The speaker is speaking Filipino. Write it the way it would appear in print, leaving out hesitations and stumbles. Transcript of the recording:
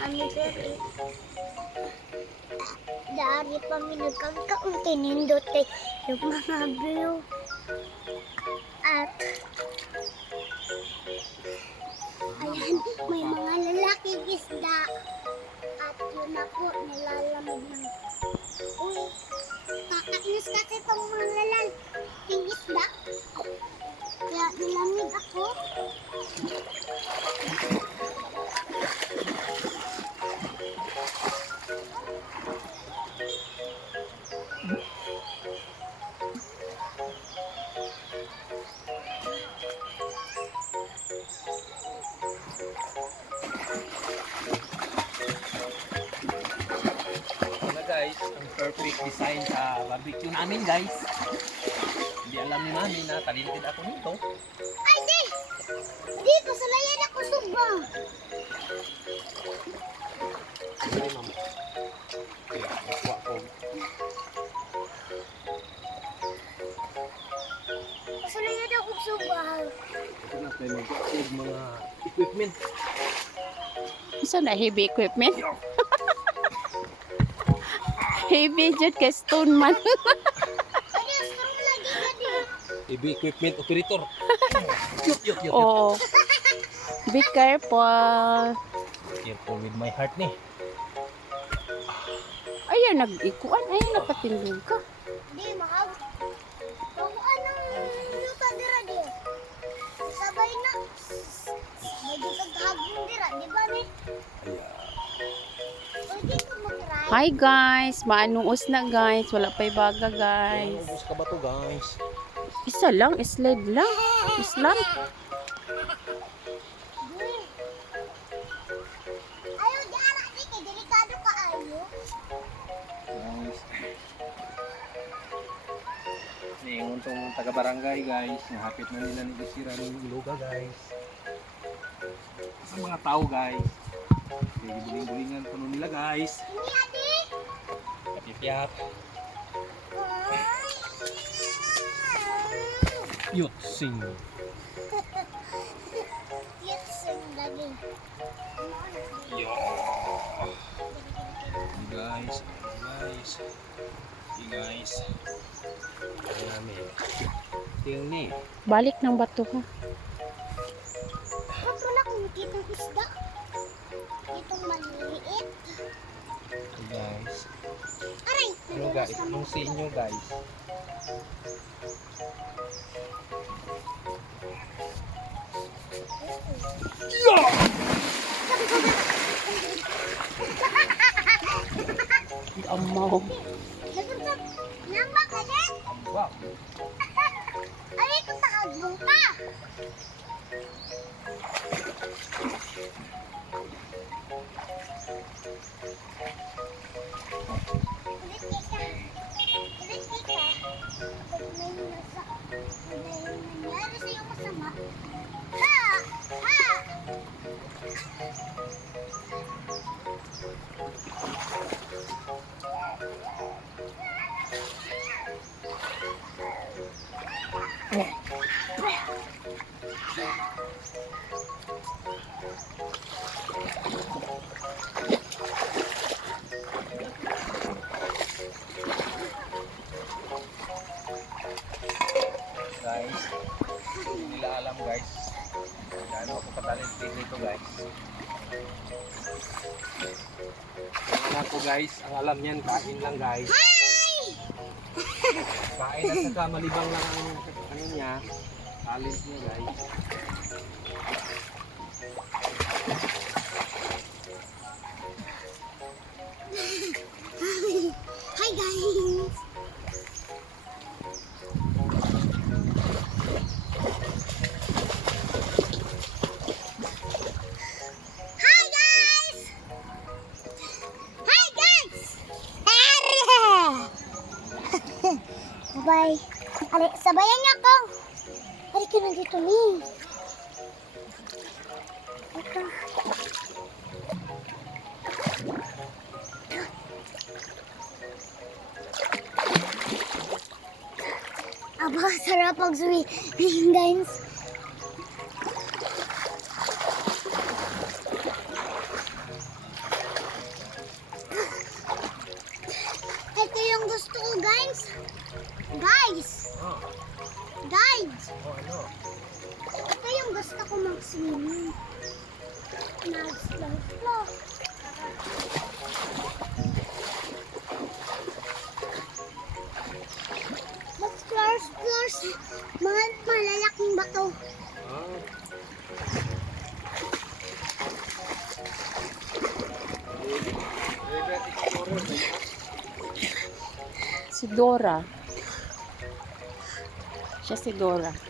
Ami diri. Dari pa mi nagkagkaon tinindot yung mga view. At ayan, may mga lalaking isda. At yun ako, nilalamig ng... Uy, kakainis kasi itong mga lalaking isda. Kaya nilamig ako. Guys, ang perfect design sa barbecue namin guys. Hindi alam ni mami na talented ako nito. Ay, di! Di, pasalayan ako suba. Sige ma'am. Okay, nakuha ko. Pasalayan ako suba. Ito na tayo mag-upload mga equipment. Isa na heavy equipment. Heavy jud kay stone man. Ay, strong lagi ka di. Heavy equipment operator. Yuk. Oh. Be careful. Careful with my heart ni. Ayan nag-ikuan, ayan napatindog ka. Di, mahal. Pamuan ng luta dira di. Sabay na. Sabay di kaghagong dira, di ba ni? Pwede ko mag-try. Hi guys, maanuos na guys. Wala pa'y baga guys. Ubus ka ba to guys? Isa lang, slide lang. Islam. Di. Ayaw di ara di kay delikado ka ayo. Guys. Ningon tong taga-barangay guys. Nahapit na nila ni Isira ng Iloga guys. Sa mga tao guys. Buling-bulingan pa nila guys. Ini adi. Katipyap. Yut sing. Cute sing lagi. Yo. Guys. Guys. Ayan namin. Tingnan ni. Balik ng bato ko. Ba't wala kong nakitang isda? Itong maliliit. Guys. Aray! Ano guys? Anong sa inyo guys? Amaw. Nagurtap! Nambak ka din? Wow. Ay, ito takagbong ka! Ulit ka. Kapag may nangyari sa'yo masama, ha! Ha! Guys, hindi nila alam guys. Gaano ako katalented nito guys. Tingnan ako guys, ang alam niyan kain lang guys. Kain at saka malibang lang ang ano niya. Talent niya guys. Hi guys! Hi guys! Hi guys! Bye. Ali, sabayan niyo ako. Ali ka na dito ni. Ito. Aba, sarap pag swimming guys. Swimming. Nag-slow. Mas floors, mga malalaking bato. Ah. River Explorer ba yan? Si Dora. Siya si Dora.